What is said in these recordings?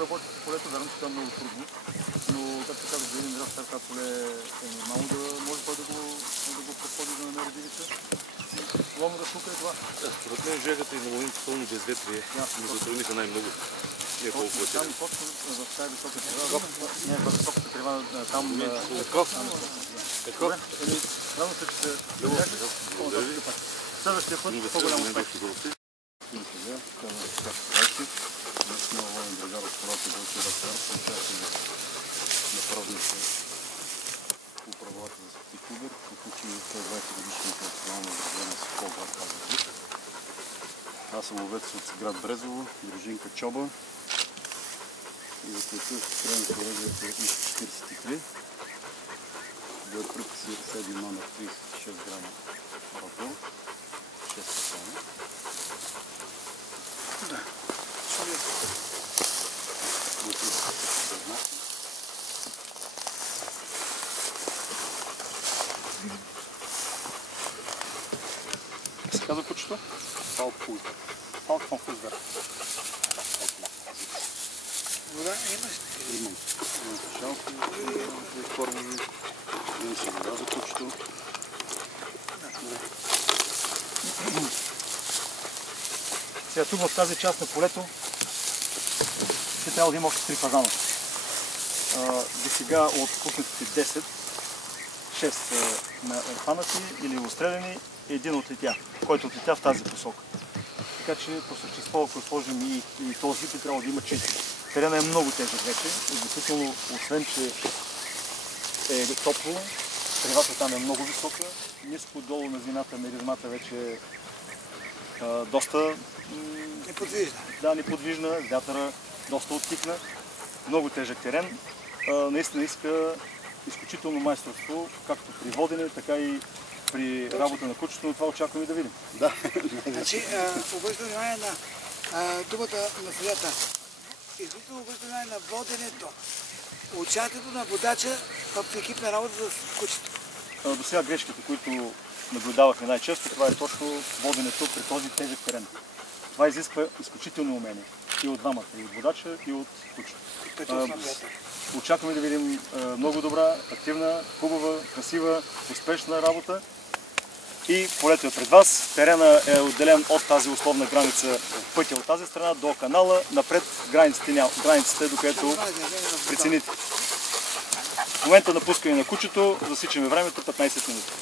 работи по полето, вярно, че това е много трудно, но както казах, за един драв това поле е нормално да може той да го подходи, да намери дивица. Лома да шука и това. Според мен жегата и наводните пълно безветрие ми затрудниха най-много. Ние колко пъти. Там точно в тази висока трива, не в високата трива, там... Какво? Радвам се, че се видяхме. Следващия път по-голям успех. Наистина ловен драгар от хората да учи разкарство, участие на правните по правилата за Свети Хуберт, получи 120 годишната национална изразена с Колгар Казахлик. Аз съм ловец от град Брезово, дружинка Чоба. И за това ще трябва да оръжието И-43. Боеприпаси седи номер 36 грама радон, 6 патрона. Да. Как се казва кучето? Фалк фон Фузберг. Вода имаш? Имам. Шалки, форми, имам си вода за кучето. Сега тук в тази част на полето ще трябва да има още 3 фазана. До сега от пуснатите 10, 6 хванати или отстреляни, един отлетя, който отлетя в тази посока. Така че по същество, ако сложим и този, би трябвало да има 4. Терена е много тежък вече и действително, освен че е топло, тревата там е много висока, ниско долу на земята, миризмата вече е доста неподвижна. Да, неподвижна, вятъра доста оттихна, много тежък терен. Наистина иска изключително майсторство, както при водене, така и при работа на кучето, но това очакваме да видим. Да. Значи, обръщам внимание на думата на съдията. Изключително обръщам внимание на воденето. Участието на водача в екипна работа с кучето. До сега грешките, които наблюдавахме най-често, това е точно воденето при този тежък терен. Това изисква изключително умение. И от двамата, и от водача, и от кучето. Очакваме да видим много добра, активна, хубава, красива, успешна работа. И полето е пред вас. Терена е отделен от тази условна граница, пътя от тази страна до канала, напред границите, докъдето прецените. В момента на пускане на кучето засичаме времето 15 минути.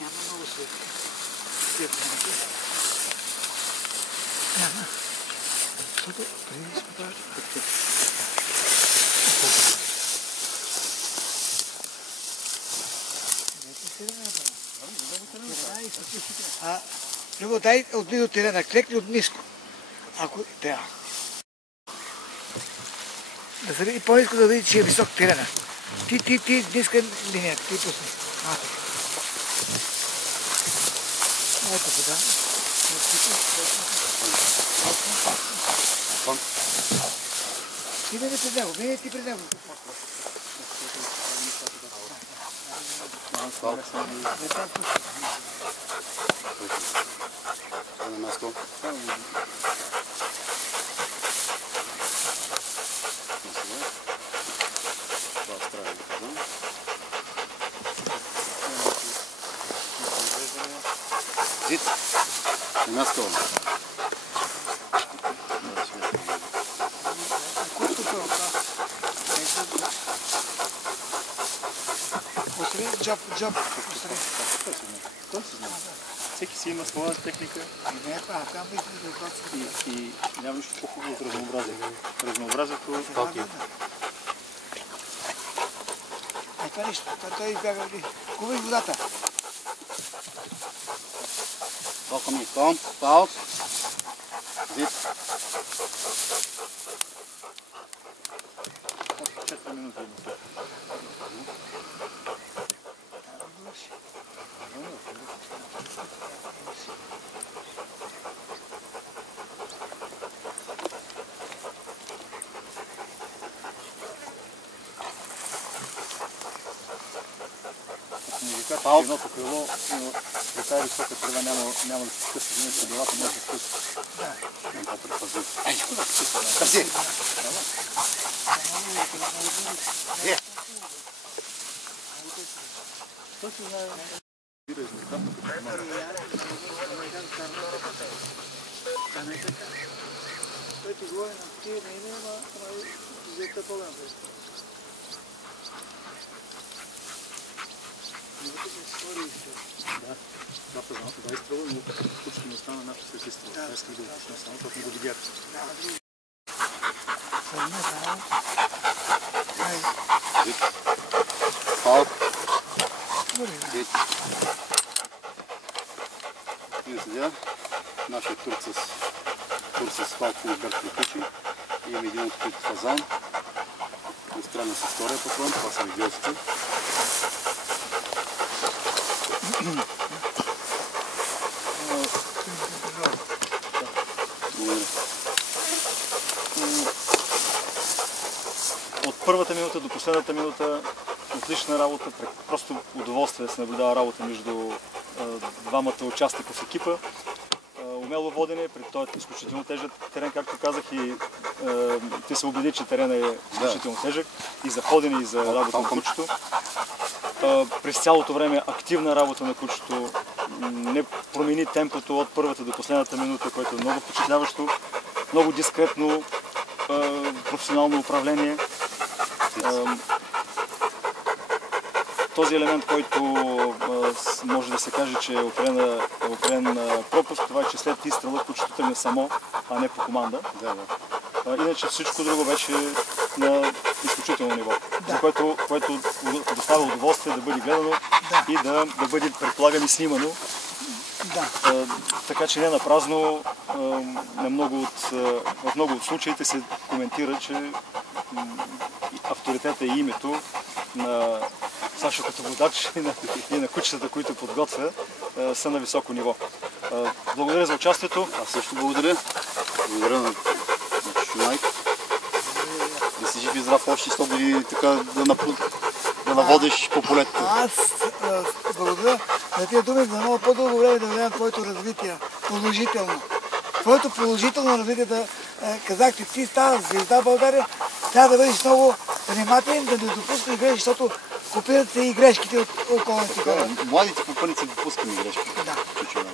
Няма много свет. Няма. Защото преди си правят Любо, дай отблизо терена, клекни от ниско. Ако трябва. Да се види по-ниско, да види, че е висок терена. Ти, ниска линията, ти пусни. Ето сега. Ти мине пред него, мине ти пред него. На място. Това страя да казвам. Зид. На място. Посред, джаб. Той се знае. Всеки си има своя техника Там и няма нищо по-хубаво от разнообразие. Разнообразието е палки. Това нищо, той избяга. Губиш водата. Толкова ми. Том, паус. Зид. 4 минути. Паус. Едното крило, при тази висока трева няма да се скъса, защото делата може да скъса. Това предпазва. Търси! Той се знае. Той ти говори на тия на име, ама взета по-голям. Да, познавам, да изстрелва, но кучето не остана нашата се изстрелва. Това исках да уточня само, защото не го видях. Зид. Паус. Зид. И сега нашия тур с фалкови бъртви кучи. Имаме един открит фазан. Странна с втория патрон, това са видеосите. От първата минута до последната минута отлична работа, просто удоволствие да се наблюдава работа между двамата участника в екипа. Умело водене при този изключително тежък терен, както казах, и ти се убеди, че теренът е изключително тежък и за ходене, и за работа на кучето. През цялото време активна работа на кучето, не промени темпото от първата до последната минута, което е много впечатляващо, много дискретно, професионално управление. Този елемент, който може да се каже, че е определен пропуск, това е, че след изстрела кучето тръгне само, а не по команда. Иначе всичко друго беше на изключително ниво, за което доставя удоволствие да бъде гледано и да бъде, предполагам, и снимано. Така че не напразно в много от случаите се коментира, че авторитета и името на Сашо като водач и на кучетата, които подготвя, са на високо ниво. Благодаря за участието. Аз също благодаря. Благодаря на Чунайк. Да си жив и здрав още 100 години, така да наводиш по полетата. Аз благодаря на тия думи за много по-дълго време да гледам твоето развитие. Положително. Твоето положително развитие казахте, ти става звезда в България, трябва да бъдеш много внимателен, да не допускаш грешки, защото копират се и грешките от околните хора. Младите по пътници допускаме грешки. Да. Чучело.